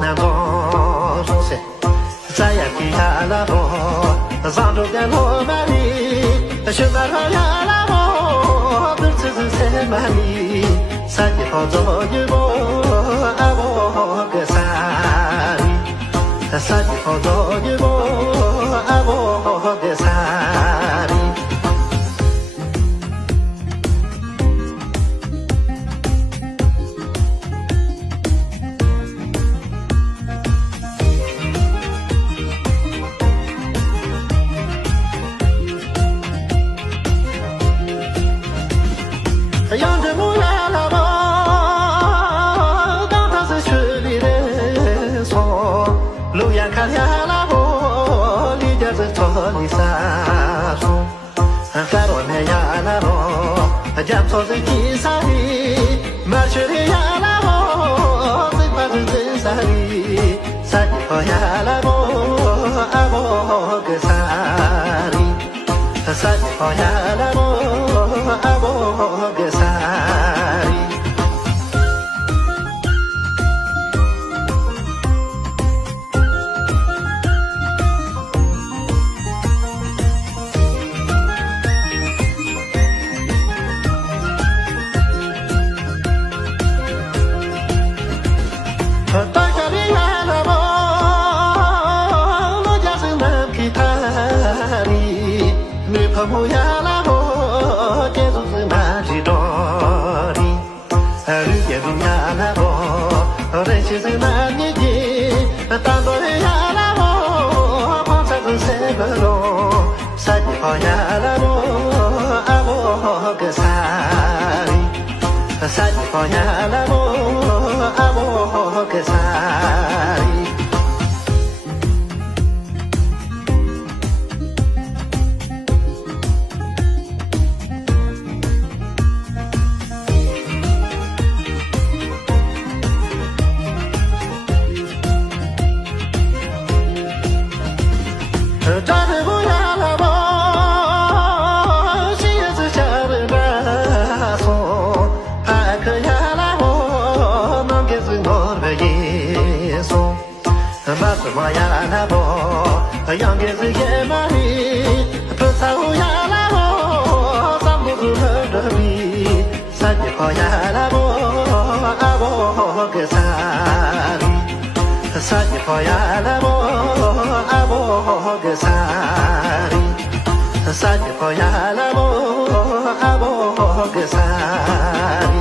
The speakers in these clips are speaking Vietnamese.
难懂些，咱也比亚拉不，上周干罗马里，学那个亚拉不，都只是在马里，三地好走一步，阿不个山里，三地好走一步，阿不个山里。养着母鸭拉吧，当它是水里的草，路眼看鸭拉吧，里边是草里山树，干罗那鸭拉吧，家草是地上里，满水的鸭拉吧，最怕是真山里，山里跑鸭拉吧，阿婆个山里。山里跑呀啦么，阿婆个山里。大家的呀啦么，我家是南皮塔里。女朋友呀啦么，结束是满地多的，绿叶路呀啦么，人心是难理解，当多人呀啦么，黄山是谁个路，山里跑呀啦么，阿婆个山里，山里跑呀啦么，阿婆个山里。站着不呀啦么，心也是想着那松，还可呀啦么，能给是我的耶稣，那什么呀啦么，养给是野马里，不操呀啦么，上不住很热里，山里跑呀啦么，阿婆个山里。山里跑呀啦么，阿婆个山里，山里跑呀啦么，阿婆个山里。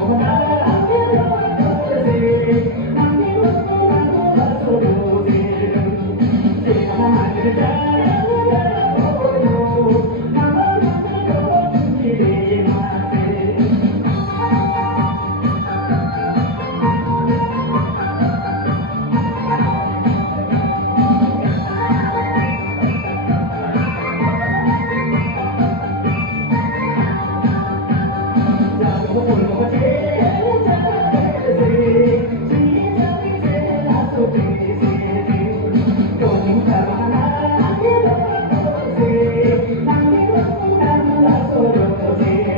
Hãy subscribe cho kênh Ghiền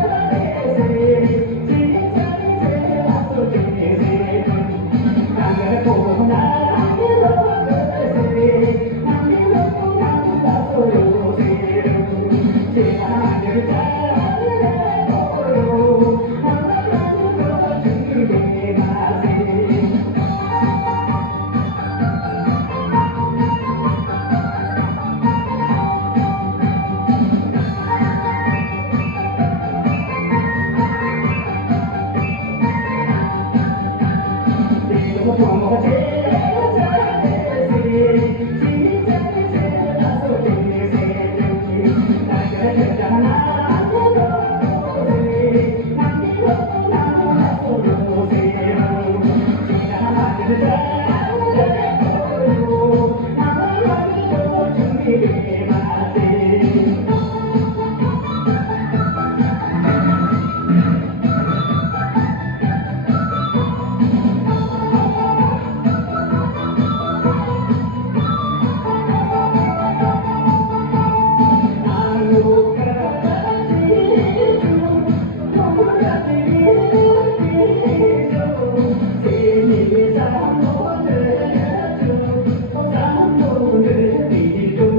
Mì Gõ để không bỏ lỡ những video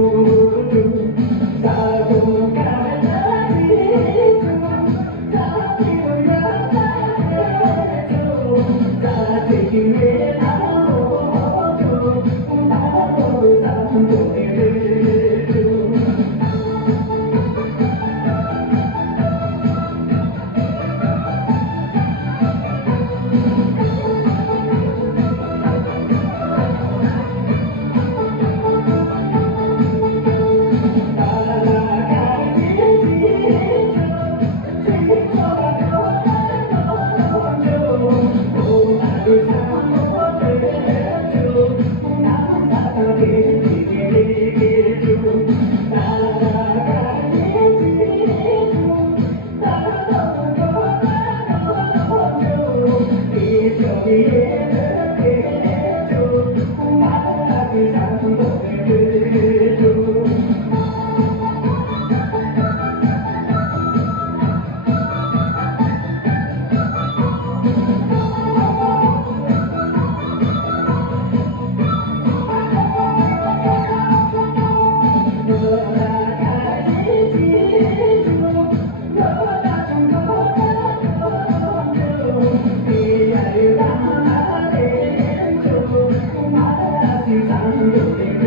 hấp dẫn.